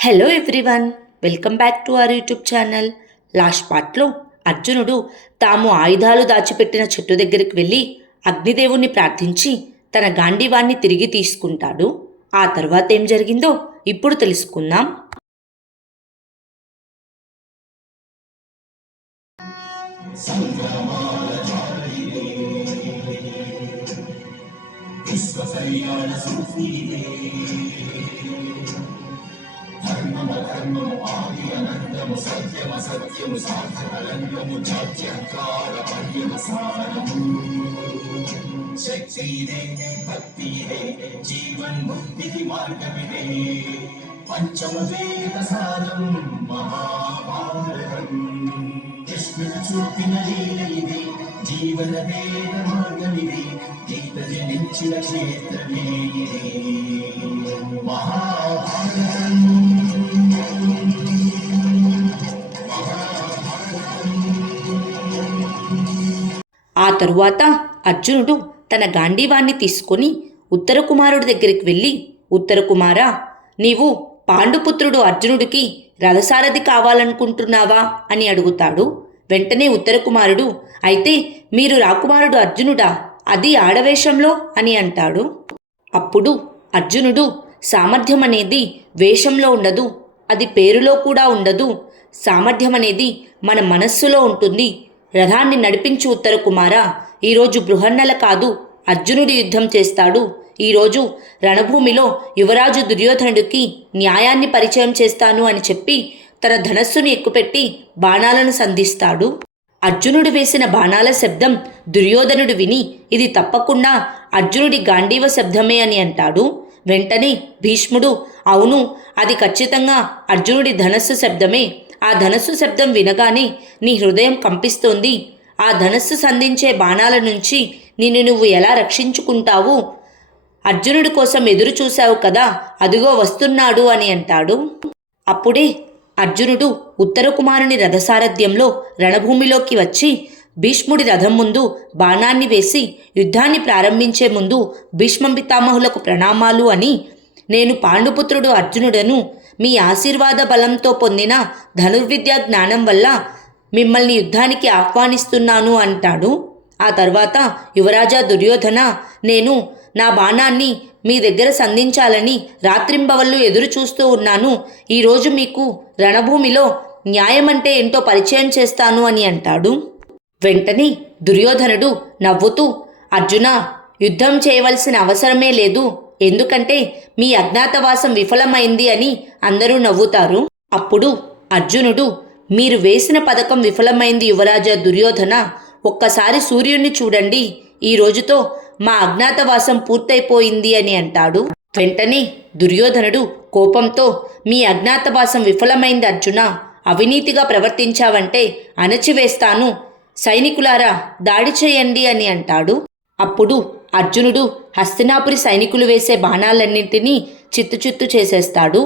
Hello everyone, welcome back to our YouTube channel. Last పార్ట్లో అర్జునుడు తాము ఆయుధాలు దాచిపెట్టిన చెట్టు దగ్గరికి వెళ్ళి అగ్నిదేవుణ్ణి ప్రార్థించి తన గాంధీవాన్ని తిరిగి తీసుకుంటాడు. ఆ తర్వాత ఏం జరిగిందో ఇప్పుడు తెలుసుకుందాం. ధర్మము ఆది అనంతము సత్యమ సత్యము సాధకలంకము జాత్యంకార పర్యవసానము శక్తి ఇదే భక్తి ఇదే జీవన్ ముక్తికి మార్గమిదే పంచమ వేద సారం మహాభారతం కృష్ణుడు చూపిన లీల ఇది జీవన వేద మార్గమిది గీత జనించిన క్షేత్రమే ఇది మహాభారతం. ఆ తరువాత అర్జునుడు తన గాంధీవాన్ని తీసుకొని ఉత్తర కుమారుడి దగ్గరికి వెళ్ళి, ఉత్తర కుమారా, నీవు పాండుపుత్రుడు అర్జునుడికి రథసారథి కావాలనుకుంటున్నావా అని అడుగుతాడు. వెంటనే ఉత్తర కుమారుడు, అయితే మీరు రాకుమారుడు అర్జునుడా, అది ఆడవేషంలో అని అంటాడు. అప్పుడు అర్జునుడు, సామర్థ్యం అనేది వేషంలో ఉండదు, అది పేరులో కూడా ఉండదు. సామర్థ్యం అనేది మన మనస్సులో ఉంటుంది. రథాన్ని నడిపించు ఉత్తర కుమారా, ఈరోజు బృహన్నల కాదు, అర్జునుడు యుద్ధం చేస్తాడు. ఈరోజు రణభూమిలో యువరాజు దుర్యోధనుడికి న్యాయాన్ని పరిచయం చేస్తాను అని చెప్పి తన ధనస్సుని ఎక్కుపెట్టి బాణాలను సంధిస్తాడు. అర్జునుడు వేసిన బాణాల శబ్దం దుర్యోధనుడు విని ఇది తప్పకుండా అర్జునుడి గాంధీవ శబ్దమే అని అంటాడు. వెంటనే భీష్ముడు, అవును, అది ఖచ్చితంగా అర్జునుడి ధనస్సు శబ్దమే. ఆ ధనస్సు శబ్దం వినగానే నీ హృదయం కంపిస్తోంది. ఆ ధనస్సు సంధించే బాణాల నుంచి నిన్ను నువ్వు ఎలా రక్షించుకుంటావు? అర్జునుడి కోసం ఎదురు చూశావు కదా, అదిగో వస్తున్నాడు అని అంటాడు. అప్పుడే అర్జునుడు ఉత్తర కుమారుని రథసారథ్యంలో రణభూమిలోకి వచ్చి భీష్ముడి రథం ముందు బాణాన్ని వేసి యుద్ధాన్ని ప్రారంభించే ముందు భీష్మ పితామహులకు ప్రణామాలు అని, నేను పాండుపుత్రుడు అర్జునుడను, మీ ఆశీర్వాద బలంతో పొందిన ధనుర్విద్యా జ్ఞానం వల్ల మిమ్మల్ని యుద్ధానికి ఆహ్వానిస్తున్నాను అంటాడు. ఆ తర్వాత యువరాజా దుర్యోధన, నేను నా బాణాన్ని మీ దగ్గర సంధించాలని రాత్రింబవళ్ళు ఎదురు చూస్తూ ఉన్నాను. ఈరోజు మీకు రణభూమిలో న్యాయం అంటే ఏంటో పరిచయం చేస్తాను అని అంటాడు. వెంటనే దుర్యోధనుడు నవ్వుతూ, అర్జున, యుద్ధం చేయవలసిన అవసరమే లేదు, ఎందుకంటే మీ అజ్ఞాతవాసం విఫలమైంది అని అందరూ నవ్వుతారు. అప్పుడు అర్జునుడు, మీరు వేసిన పథకం విఫలమైంది యువరాజా దుర్యోధన, ఒక్కసారి సూర్యుడిని చూడండి, ఈ రోజుతో మా అజ్ఞాతవాసం పూర్తయిపోయింది అని అంటాడు. వెంటనే దుర్యోధనుడు కోపంతో, మీ అజ్ఞాతవాసం విఫలమైంది అర్జున, అవినీతిగా ప్రవర్తించావంటే అణచివేస్తాను, సైనికులారా దాడి చేయండి అని అంటాడు. అప్పుడు అర్జునుడు హస్తినాపురి సైనికులు వేసే బాణాలన్నింటినీ చిత్తు చేసేస్తాడు.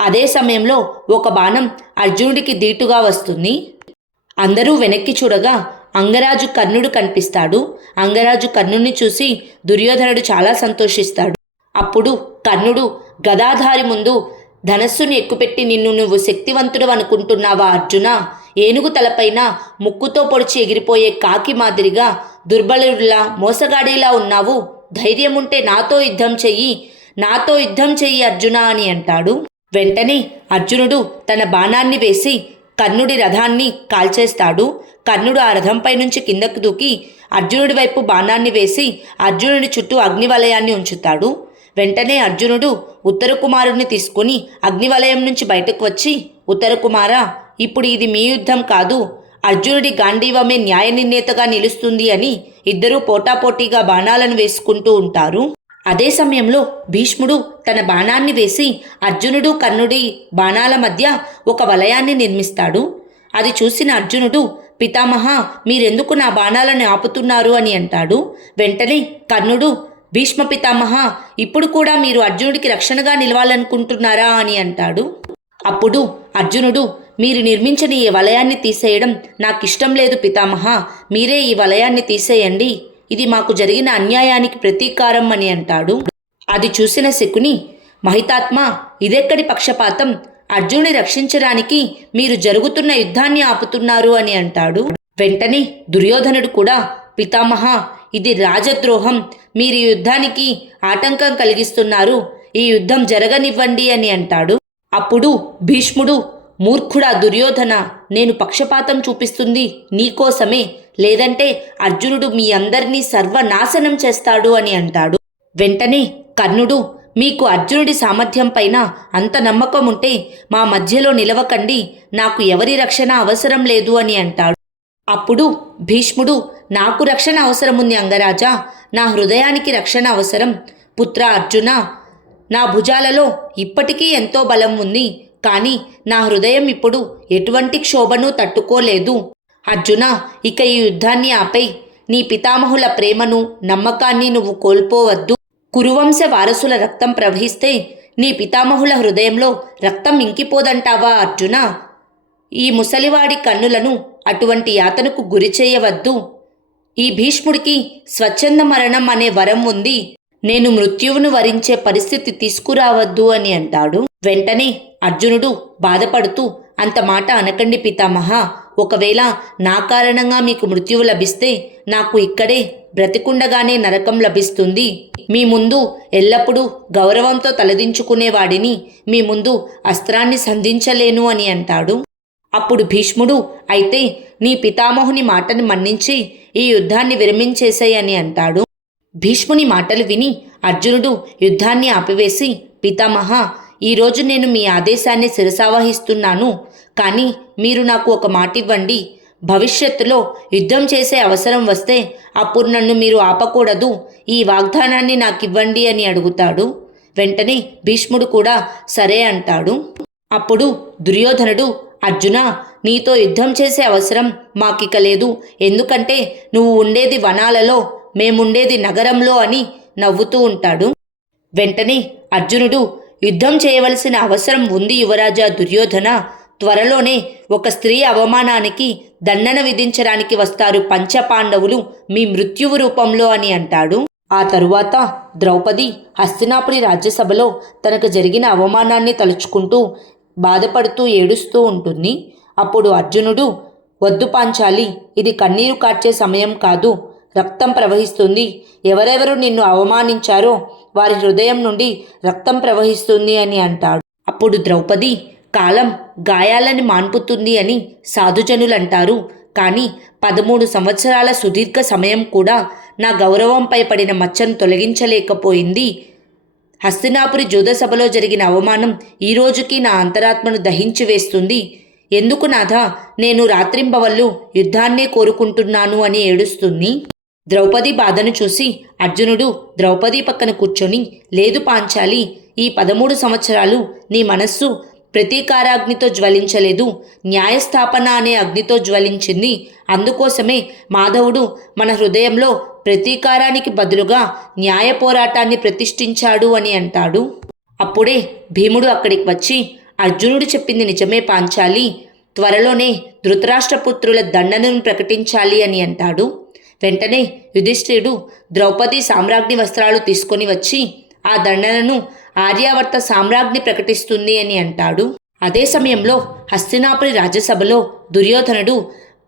అదే సమయంలో ఒక బాణం అర్జునుడికి దీటుగా వస్తుంది. అందరూ వెనక్కి చూడగా అంగరాజు కర్ణుడు కనిపిస్తాడు. అంగరాజు కర్ణుడిని చూసి దుర్యోధనుడు చాలా సంతోషిస్తాడు. అప్పుడు కర్ణుడు గదాధారి ముందు ధనస్సును ఎక్కుపెట్టి, నిన్ను నువ్వు శక్తివంతుడు అనుకుంటున్నావా అర్జున? ఏనుగు తలపైన ముక్కుతో పొడిచి ఎగిరిపోయే కాకి మాదిరిగా దుర్బలుడిలా మోసగాడిలా ఉన్నావు. ధైర్యముంటే నాతో యుద్ధం చెయ్యి అర్జున అని అంటాడు. వెంటనే అర్జునుడు తన బాణాన్ని వేసి కర్ణుడి రథాన్ని కాల్చేస్తాడు. కర్ణుడు ఆ రథంపై నుంచి కిందకు దూకి అర్జునుడి వైపు బాణాన్ని వేసి అర్జునుడి చుట్టూ అగ్నివలయాన్ని ఉంచుతాడు. వెంటనే అర్జునుడు ఉత్తర కుమారుడిని తీసుకుని అగ్నివలయం నుంచి బయటకు వచ్చి, ఉత్తర కుమారా, ఇప్పుడు ఇది మీ యుద్ధం కాదు, అర్జునుడి గాంధీవమే న్యాయ నిర్ణేతగా నిలుస్తుంది అని ఇద్దరూ పోటాపోటీగా బాణాలను వేసుకుంటూ ఉంటారు. అదే సమయంలో భీష్ముడు తన బాణాన్ని వేసి అర్జునుడు కర్ణుడి బాణాల మధ్య ఒక వలయాన్ని నిర్మిస్తాడు. అది చూసిన అర్జునుడు, పితామహ, మీరెందుకు నా బాణాలను ఆపుతున్నారు అని అంటాడు. వెంటనే కర్ణుడు, భీష్మ పితామహ, ఇప్పుడు కూడా మీరు అర్జునుడికి రక్షణగా నిలవాలనుకుంటున్నారా అని అంటాడు. అప్పుడు అర్జునుడు, మీరు నిర్మించిన ఈ వలయాన్ని తీసేయడం నాకిష్టం లేదు పితామహ, మీరే ఈ వలయాన్ని తీసేయండి, ఇది మాకు జరిగిన అన్యాయానికి ప్రతీకారం అని అంటాడు. అది చూసిన శకుని, మహితాత్మ, ఇదెక్కడి పక్షపాతం, అర్జునుని రక్షించడానికి మీరు జరుగుతున్న యుద్ధాన్ని ఆపుతున్నారు అని అంటాడు. వెంటనే దుర్యోధనుడు కూడా, పితామహ, ఇది రాజద్రోహం, మీరు ఈ యుద్ధానికి ఆటంకం కలిగిస్తున్నారు, ఈ యుద్ధం జరగనివ్వండి అని అంటాడు. అప్పుడు భీష్ముడు, మూర్ఖుడా దుర్యోధన, నేను పక్షపాతం చూపిస్తుంది నీకోసమే, లేదంటే అర్జునుడు మీ అందరినీ సర్వనాశనం చేస్తాడు అని అంటాడు. వెంటనే కర్ణుడు, మీకు అర్జునుడి సామర్థ్యం పైన అంత నమ్మకం ఉంటే మా మధ్యలో నిలవకండి, నాకు ఎవరి రక్షణ అవసరం లేదు అని అంటాడు. అప్పుడు భీష్ముడు, నాకు రక్షణ అవసరముంది అంగరాజా, నా హృదయానికి రక్షణ అవసరం. పుత్ర అర్జున, నా భుజాలలో ఇప్పటికీ ఎంతో బలం ఉంది, కానీ నా హృదయం ఇప్పుడు ఎటువంటి క్షోభను తట్టుకోలేదు. అర్జున, ఇక ఈ యుద్ధాన్ని ఆపై, నీ పితామహుల ప్రేమను నమ్మకాన్ని నువ్వు కోల్పోవద్దు. కురువంశ వారసుల రక్తం ప్రవహిస్తే నీ పితామహుల హృదయంలో రక్తం ఇంకిపోదంటావా అర్జున? ఈ ముసలివాడి కన్నులను అటువంటి యాతనకు గురి చేయవద్దు. ఈ భీష్ముడికి స్వచ్ఛంద మరణం అనే వరం ఉంది, నేను మృత్యువును వరించే పరిస్థితి తీసుకురావద్దు అని అంటాడు. వెంటనే అర్జునుడు బాధపడుతూ, అంత మాట అనకండి పితామహ, ఒకవేళ నా కారణంగా మీకు మృత్యువు లభిస్తే నాకు ఇక్కడే బ్రతికుండగానే నరకం లభిస్తుంది. మీ ముందు ఎల్లప్పుడూ గౌరవంతో తలదించుకునేవాడిని మీ ముందు అస్త్రాన్ని సంధించలేను అని అంటాడు. అప్పుడు భీష్ముడు, అయితే నీ పితామహుని మాటని మన్నించి ఈ యుద్ధాన్ని విరమించేసేయ్ అని అంటాడు. భీష్ముని మాటలు విని అర్జునుడు యుద్ధాన్ని ఆపివేసి, పితామహ, ఈరోజు నేను మీ ఆదేశాన్ని శిరసావహిస్తున్నాను, కానీ మీరు నాకు ఒక మాట ఇవ్వండి. భవిష్యత్తులో యుద్ధం చేసే అవసరం వస్తే అప్పుడు నన్ను మీరు ఆపకూడదు, ఈ వాగ్దానాన్ని నాకివ్వండి అని అడుగుతాడు. వెంటనే భీష్ముడు కూడా సరే అంటాడు. అప్పుడు దుర్యోధనుడు, అర్జున, నీతో యుద్ధం చేసే అవసరం మాకిక లేదు, ఎందుకంటే నువ్వు ఉండేది వనాలలో, మేముండేది నగరంలో అని నవ్వుతూ ఉంటాడు. వెంటనే అర్జునుడు, యుద్ధం చేయవలసిన అవసరం ఉంది యువరాజా దుర్యోధన, త్వరలోనే ఒక స్త్రీ అవమానానికి దండన విధించడానికి వస్తారు పంచపాండవులు మీ మృత్యువు రూపంలో అని అంటాడు. ఆ తరువాత ద్రౌపది హస్తినాపురి రాజ్యసభలో తనకు జరిగిన అవమానాన్ని తలుచుకుంటూ బాధపడుతూ ఏడుస్తూ ఉంటుంది. అప్పుడు అర్జునుడు, వద్దు పాంచాలి, ఇది కన్నీరు కార్చే సమయం కాదు, రక్తం ప్రవహిస్తుంది, ఎవరెవరు నిన్ను అవమానించారో వారి హృదయం నుండి రక్తం ప్రవహిస్తుంది అని అంటాడు. అప్పుడు ద్రౌపది, కాలం గాయాలని మాన్పుతుంది అని సాధుజనులు అంటారు, కానీ 13 సంవత్సరాల సుదీర్ఘ సమయం కూడా నా గౌరవంపై పడిన మచ్చను తొలగించలేకపోయింది. హస్తినాపురి జూదసభలో జరిగిన అవమానం ఈ రోజుకి నా అంతరాత్మను దహించి వేస్తుంది. ఎందుకు నాథా, నేను రాత్రింబవళ్ళు యుద్ధాన్నే కోరుకుంటున్నాను అని ఏడుస్తుంది. ద్రౌపది బాధను చూసి అర్జునుడు ద్రౌపది పక్కన కూర్చొని, లేదు పాంచాలి, ఈ 13 సంవత్సరాలు నీ మనస్సు ప్రతీకారాగ్నితో జ్వలించలేదు, న్యాయస్థాపన అనే అగ్నితో జ్వలించింది. అందుకోసమే మాధవుడు మన హృదయంలో ప్రతీకారానికి బదులుగా న్యాయ పోరాటాన్ని ప్రతిష్ఠించాడు అని అంటాడు. అప్పుడే భీముడు అక్కడికి వచ్చి, అర్జునుడు చెప్పింది నిజమే పాంచాలి, త్వరలోనే ధృతరాష్ట్రపుత్రుల దండనను ప్రకటించాలి అని అంటాడు. వెంటనే యుధిష్ఠిరుడు ద్రౌపది సామ్రాజ్ఞి వస్త్రాలు తీసుకొని వచ్చి ఆ దండనను ఆర్యావర్త సామ్రాజ్ఞి ప్రకటిస్తుంది అని అంటాడు. అదే సమయంలో హస్తినాపురి రాజ్యసభలో దుర్యోధనుడు,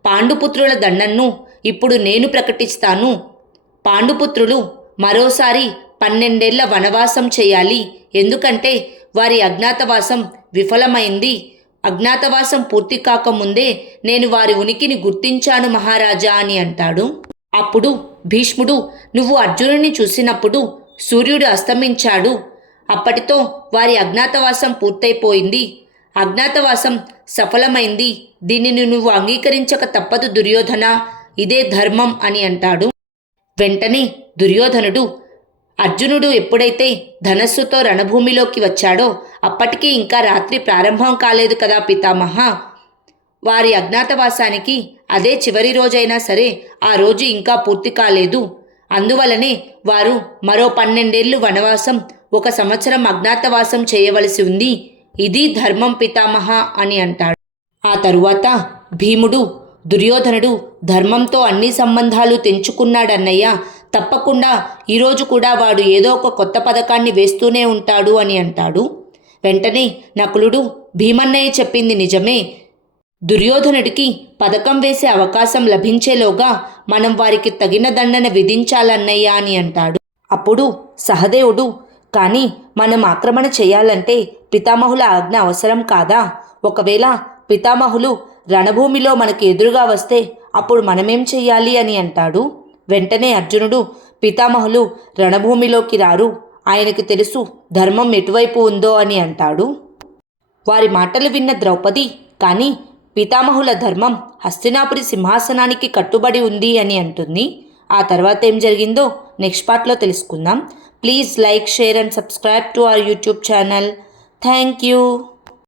పాండుపుత్రుల దండనను ఇప్పుడు నేను ప్రకటిస్తాను, పాండుపుత్రులు మరోసారి 12 ఏళ్ల వనవాసం చేయాలి, ఎందుకంటే వారి అజ్ఞాతవాసం విఫలమైంది, అజ్ఞాతవాసం పూర్తి కాకముందే నేను వారి ఉనికిని గుర్తించాను మహారాజా అని అంటాడు. అప్పుడు భీష్ముడు, నువ్వు అర్జునుడిని చూసినప్పుడు సూర్యుడు అస్తమించాడు, అప్పటితో వారి అజ్ఞాతవాసం పూర్తయిపోయింది, అజ్ఞాతవాసం సఫలమైంది, దీనిని నువ్వు అంగీకరించక తప్పదు దుర్యోధన, ఇదే ధర్మం అని అంటాడు. వెంటనే దుర్యోధనుడు, అర్జునుడు ఎప్పుడైతే ధనస్సుతో రణభూమిలోకి వచ్చాడో అప్పటికీ ఇంకా రాత్రి ప్రారంభం కాలేదు కదా పితామహ, వారి అజ్ఞాతవాసానికి అదే చివరి రోజైనా సరే ఆ రోజు ఇంకా పూర్తి కాలేదు, అందువలనే వారు మరో 12 ఏళ్లు వనవాసం, 1 సంవత్సరం అజ్ఞాతవాసం చేయవలసి ఉంది, ఇది ధర్మం పితామహ అని అంటాడు. ఆ తరువాత భీముడు, దుర్యోధనుడు ధర్మంతో అన్ని సంబంధాలు తెంచుకున్నాడన్నయ్య, తప్పకుండా ఈరోజు కూడా వాడు ఏదో ఒక కొత్త పథకాన్ని వేస్తూనే ఉంటాడు అని అంటాడు. వెంటనే నకులుడు భీమన్నయ్య చెప్పింది నిజమే. దుర్యోధనుడికి పథకం వేసే అవకాశం లభించేలోగా మనం వారికి తగిన దండన విధించాలన్నయ్య అని అంటాడు. అప్పుడు సహదేవుడు, కానీ మనం ఆక్రమణ చేయాలంటే పితామహుల ఆజ్ఞ అవసరం కాదా? ఒకవేళ పితామహులు రణభూమిలో మనకి ఎదురుగా వస్తే అప్పుడు మనమేం చెయ్యాలి అని అంటాడు. వెంటనే అర్జునుడు, పితామహులు రణభూమిలోకి రారు, ఆయనకి తెలుసు ధర్మం ఎటువైపు ఉందో అని అంటాడు. వారి మాటలు విన్న ద్రౌపది, కానీ పితామహుల ధర్మం హస్తినాపురి సింహాసనానికి కట్టుబడి ఉంది అని అంటుంది. ఆ తర్వాత ఏం జరిగిందో నెక్స్ట్ పార్ట్లో తెలుసుకుందాం. Please like, share and subscribe to our YouTube channel. Thank you.